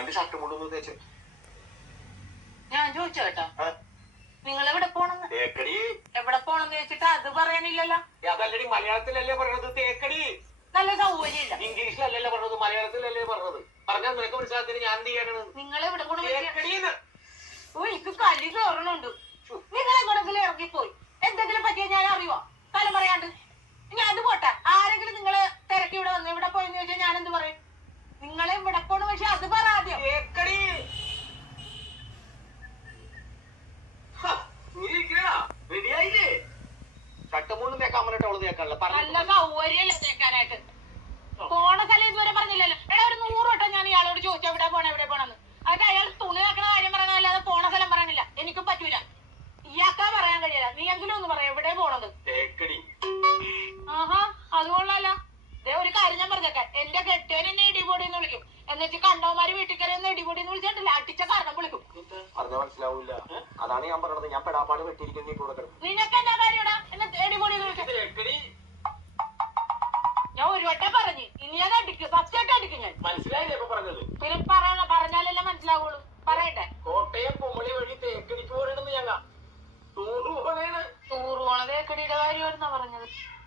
രണ്ട് ഷർട്ട് കൊണ്ടൊന്ന് തേച്ച്. ഞാൻ ചോദിച്ചോ കേട്ടോ, നിങ്ങൾ എവിടെ പോണെന്ന്? തേക്കടി. എവിടെ പോണെന്ന് ചോദിച്ചിട്ട് അത് പറയാനില്ലല്ലോ. അതല്ലടി, മലയാളത്തിലല്ലേ പറഞ്ഞത് തേക്കടി. നല്ല സൗകര്യമില്ല. ഇംഗ്ലീഷിലല്ലല്ലോ പറഞ്ഞത്, മലയാളത്തിലല്ലേ പറഞ്ഞത്. പറഞ്ഞാൽ നിനക്ക് മനസ്സിലാത്തിന് ഞാൻ എന്ത് ചെയ്യാനാണ്? നിങ്ങൾ എവിടെ പോണ? ഓ, എനിക്ക് കലി കയറണുണ്ട്. നിങ്ങൾ എങ്ങോട്ടെങ്കിലും ഇറങ്ങിപ്പോയി എന്തെങ്കിലും പറ്റിയ ഞാൻ അറിയുവോ? കാലം പറയാണ്ട് ഞാൻ അത് പോട്ടെ. ആരെങ്കിലും നിങ്ങള് തിരക്കി ഇവിടെ വന്ന് ഇവിടെ പോയെന്ന് ചോദിച്ചാൽ ഞാൻ എന്ത് പറയും? നിങ്ങളെ ഇവിടെ പോണു, പക്ഷെ അത് പറ ആദ്യം. റെഡിയായില്ലേ? ചട്ടമൂന്ന് തേക്കാൻ പറഞ്ഞിട്ട് അവള് തേക്കാനുള്ള നല്ല സൗകര്യല്ലേ തേക്കാനായിട്ട്? പോണ സ്ഥലം ഇതുവരെ പറഞ്ഞില്ലല്ലോ. എടാ, ഒരു 100 വട്ടം ഞാൻ ഇയാളോട് ചോദിച്ചു എവിടെ പോണെന്ന്. അതൊക്കെ അയാൾ തുണി വെക്കണ കാര്യം പറയണല്ലാതെ പോണ സ്ഥലം പറയണില്ല. എനിക്കും പറ്റൂല. ഇയാൾക്കാ പറയാൻ കഴിയില്ല. നീ എങ്കിലും ഒന്ന് പറയാം എവിടെ പോണത്. ആഹാ, അത് കൊള്ളാലോ. ദേ ഒരു കാര്യം ഞാൻ പറഞ്ഞേക്കാം, എന്റെ കെട്ടിയൻ എന്നെ ഇടിപൊടിന്ന് വിളിക്കും. എന്നിട്ട് കണ്ടവന്മാര് വീട്ടിൽ കയറി ഒന്ന് ഇടിപൊടിന്ന് വിളിച്ചിട്ടില്ല, അടിച്ച കാരണം വിളിക്കും. പറഞ്ഞാൽ മനസ്സിലാവൂല. അതാണ് ഞാൻ പറഞ്ഞത്. ഞാൻ പെടാപ്പാട് വെട്ടിയിരിക്കുന്ന നിനക്ക് എന്നാ കാര്യടാ എന്നെ ഇടിപൊടിന്ന് വിളിക്കും? ഞാൻ ഒരു വട്ടം പറഞ്ഞു, ഇനി ഞാൻ അടിക്കും, സത്യമായിട്ട് അടിക്കും ഞാൻ. മനസ്സിലായില്ലേ ഇപ്പൊ പറഞ്ഞത്? പിന്നെ പറഞ്ഞാലല്ലേ മനസ്സിലാവുള്ളൂ. പറയട്ടെ.